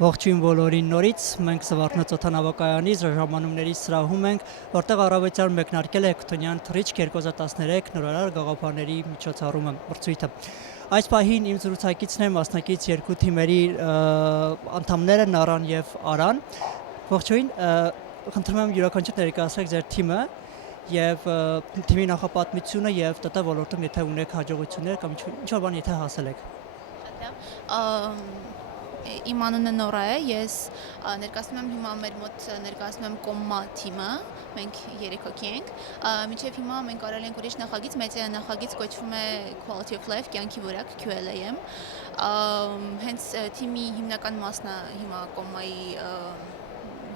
Ողջույն բոլորին նորից, մենք Զվարթնոց օդանավակայանի ժամանումների սրահում ենք, որտեղ առավոտյան մեկնարկել է Հեքթոնյան թռիչք 2013 նորարար գաղափարների միջոցառումը, մրցույթը։ Այս պահին իմ զրուցակիցն են մասնակից երկու թիմերի անդամները Նարան եւ Արան։ Ողջույն, խնդրում եմ յուրաքանչյուր ներկայացրեք ձեր թիմը եւ թիմի նախապատմությունը եւ ՏՏ ոլորտում եթե ունեք հաջողություններ կամ ինչ-որ բան եթե հասել եք։ Իմ անունը Նորա է, ես ներկայացնում եմ հիմա մեր մոտ ներկայացնում եմ կոմմա թիմը, մենք 3 հոգի ենք, մինչև հիմա մենք արել ենք ուրիշ նախագիծ, մեծ նախագիծ կոչվում է Quality of Life, կյանքի որակ, QLAM, հենց թիմի հիմնական մասն է հիմա կոմմայի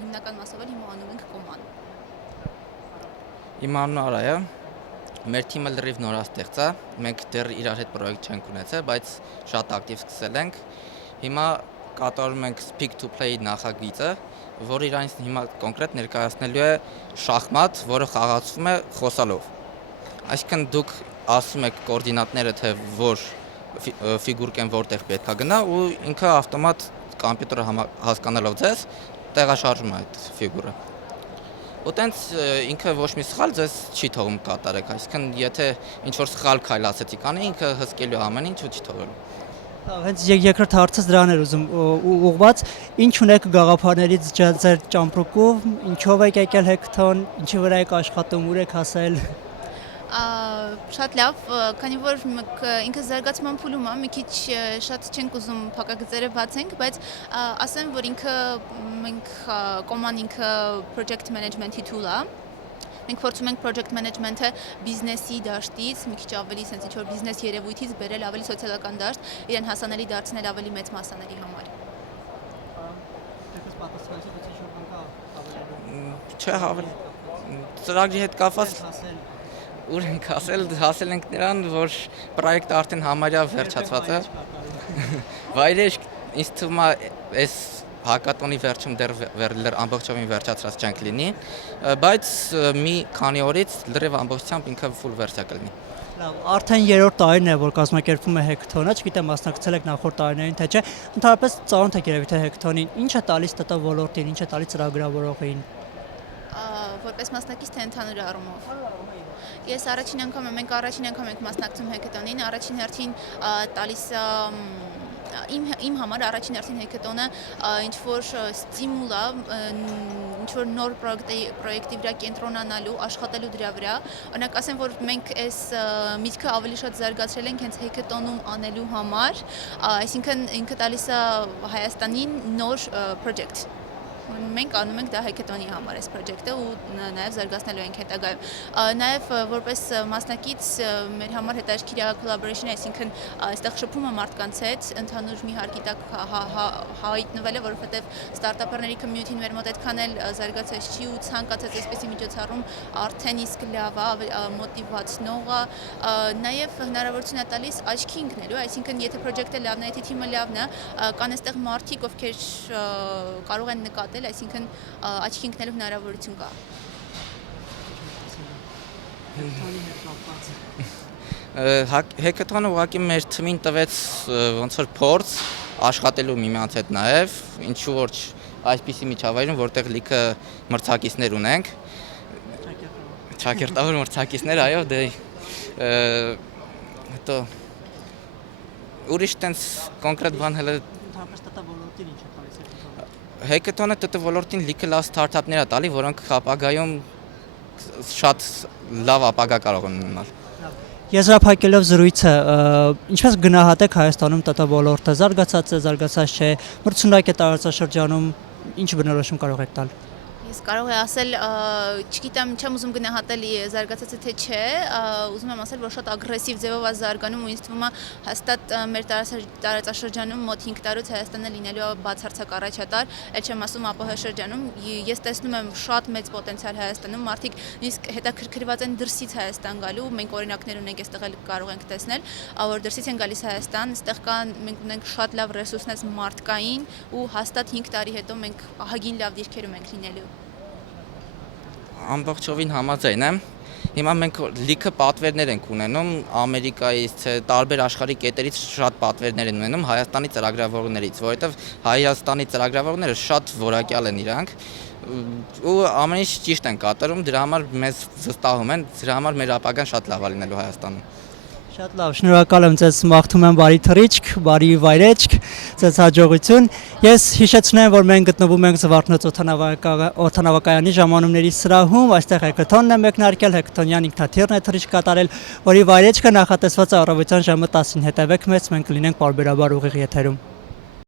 հիմնական մասով էլ հիմա անում ենք կոմման։ Իմ անունը Արա է, մեր թիմը լրիվ նորաստեղծ է, մենք դեռ իրար հետ պրոյեկտ չենք ունեցել, բայց շատ ակտիվ սկսել ենք։ Հիմա կատարում ենք Speak to Play նախագիծը, որը իրանից հիմա կոնկրետ ներկայացնելու է շախմատ, որը խաղացվում է խոսալով։ Այսինքն դուք ասում եք կոորդինատները, թե որ ֆիգուրկեն որտեղ պետք է գնա ու ինքը ավտոմատ կոմպյուտերը հասկանալով ձեզ տեղաշարժում է այդ ֆիգուրը։ Ու տենց ինքը ոչ մի սխալ ձեզ չի թողում կատարեք, այսինքն եթե ինչ-որ սխալ քայլ ասեցիք անի, ինքը հսկելու ամեն ինչ ու չի թողելու։ Հենց երկրորդ հարցս դրան էր ուզում ուղղված, ինչ ունեք գաղափարներից ձեր ճամպրուկով, ինչով եք եկել Հեքթոն, ինչի վրա եք աշխատում, ուր եք հասել։ Շատ լավ, քանի որ ինքը զարգացման փուլում է, մի քիչ շատ չենք ուզում փակագծերը բացենք, բայց ասեմ, որ մենք կոման ինքը project management-ի tool է։ Մենք փորձում ենք project management-ը բիզնեսի դաշտից, մի քիչ ավելի sense ինչ-որ բիզնես երևույթից բերել ավելի սոցիալական դաշտ, իրեն հասանելի դարձնել ավելի մեծ մասսաների համար։ Չէ, հավել։ Ծրագրի հետ կապված ուր ենք հասել ենք նրան, որ պրոյեկտը արդեն համարյա վերջացված է։ Վայրեջք ինձ թվում է այս հակատոնի վերջում դեռ ամբողջովին վերջացած չենք լինի, բայց մի քանի օրից լրիվ ամբողջությամբ ինքը full վերջա կլինի։ Լավ, արդեն երրորդ տարին է, որ կազմակերպվում է Հեքթոնը, չգիտեմ մասնակցել եք նախորդ տարիներին թե չէ, ընդհանրապես ծանոթ եք երևի թե Հեքթոնին, ինչ է տալիս ՏՏ ոլորտին, ինչ է տալիս ծրագրավորողին։ Որպես մասնակից թե ընդհանուր առումով։ Մենք առաջին անգամ ենք մասնակցում Հեքթոնին, առաջին հերթին տալիս իմ համար առաջին հերթին Հեքթոնը ինչ-որ ստիմուլ է, ինչ-որ նոր պրոյեկտի վրա կենտրոնանալու, աշխատելու դրա վրա։ Օրինակ ասեմ, որ մենք այս միտքը ավելի շատ զարգացրել ենք հենց Հեքթոնում անելու համար, այսինքն ինքը տալիս է Հայաստանին նոր պրոյեկտ։ Մենք անում ենք դա Հեքթոնի համար այս պրոյեկտը ու նաև զարգացնելու ենք հետագայում։ Նաև որպես մասնակից մեր համար հետաքրքիր է collaboration, այսինքն այստեղ շփումը մարդկանց հետ ընդհանուր մի հարկի տակ հայտնվել է, որովհետև ստարտափերների community-ն մեր մոտ այդքան էլ զարգացած չի ու ցանկացած այսպիսի միջոցառում արդեն իսկ լավ է, մոտիվացնող է, նաև հնարավորություն է տալիս աչքի ընկնելու, այսինքն եթե պրոյեկտը լավն է, եթե թիմը լավն է, կան այստեղ մարդիկ, ովքեր կարող են նկատել, այսինքն աչքի ընկնելու հնարավորություն կա։ Հեքթոնը ուղղակի մեր թիմին տվեց ոնց որ փորձ աշխատելու միմյանց հետ նաև, ինչու որ այսպիսի միջավայրում, որտեղ լիքը մրցակիցներ ունենք, ճակերտավոր մրցակիցներ, այո, դե հետո ուրիշ տենց կոնկրետ բան հələ Հեքթոնը ՏՏ ոլորտին լիքը լավ ստարտափներ է տալի, որոնք ապագայում շատ լավ ապագա կարող են ունենալ։ Եզրափակելով զրույցը, ինչպես գնահատեք Հայաստանում ՏՏ ոլորտը, զարգացած է, զարգացած չէ, մրցունակ է տարածաշրջանում, ինչ բնորոշում կարող եք տալ։ Ես կարող եմ ասել, չգիտեմ, չեմ ուզում գնահատել զարգացածը թե չէ, ուզում եմ ասել, որ շատ ագրեսիվ ձևով է զարգանում ու ինձ թվում է հաստատ մեր տարածաշրջանում մոտ 5 տարուց Հայաստանը լինելու է բացարձակ առաջատար, էլ չեմ ասում ԱՊՀ շրջանում, ես տեսնում եմ շատ մեծ պոտենցիալ Հայաստանում, մարդիկ նույնիսկ հետաքրքրված են դրսից Հայաստան գալու, մենք օրինակներ ունենք, այստեղ էլ կարող ենք տեսնել, որ դրսից են գալիս Հայաստան, այստեղ մենք ունենք շատ լավ ռեսուրսներ մարդկային ու հաստատ 5 տարի հետո մենք ահագին լավ դիրքերում ենք լինելու։ Ամբողջովին համաձայն եմ, Հիմա մենք լիքը պատվերներ ենք ունենում Ամերիկայից, տարբեր աշխարհի կետերից շատ պատվերներ են ունենում Հայաստանի ծրագրավորներից, որովհետև Հայաստանի ծրագրավորները շատ որակյալ են իրանք ու ամեն ինչ ճիշտ են կատարում, դրա համար մեզ վստահում են, դրա համար մեր ապագան շատ լավ է լինելու Հայաստանում։ Շատ լավ, շնորհակալ եմ ձեզ, մաղթում եմ բարի թռիչք, բարի վայրեջք, ձեզ հաջողություն։ Ես հիշեցնեմ, որ մենք գտնվում ենք Զվարթնոց օդանավակայանի ժամանումների սրահում, այստեղ հեքաթոնն է մեկնարկել, հեքաթոնյան ինքնաթիռն է թռիչք կատարել, որի վայրեջքը նախատեսված է առավոտյան ժամը 10-ին։ Հետևեք մեզ, մենք կլինենք պարբերաբար ուղիղ եթերում։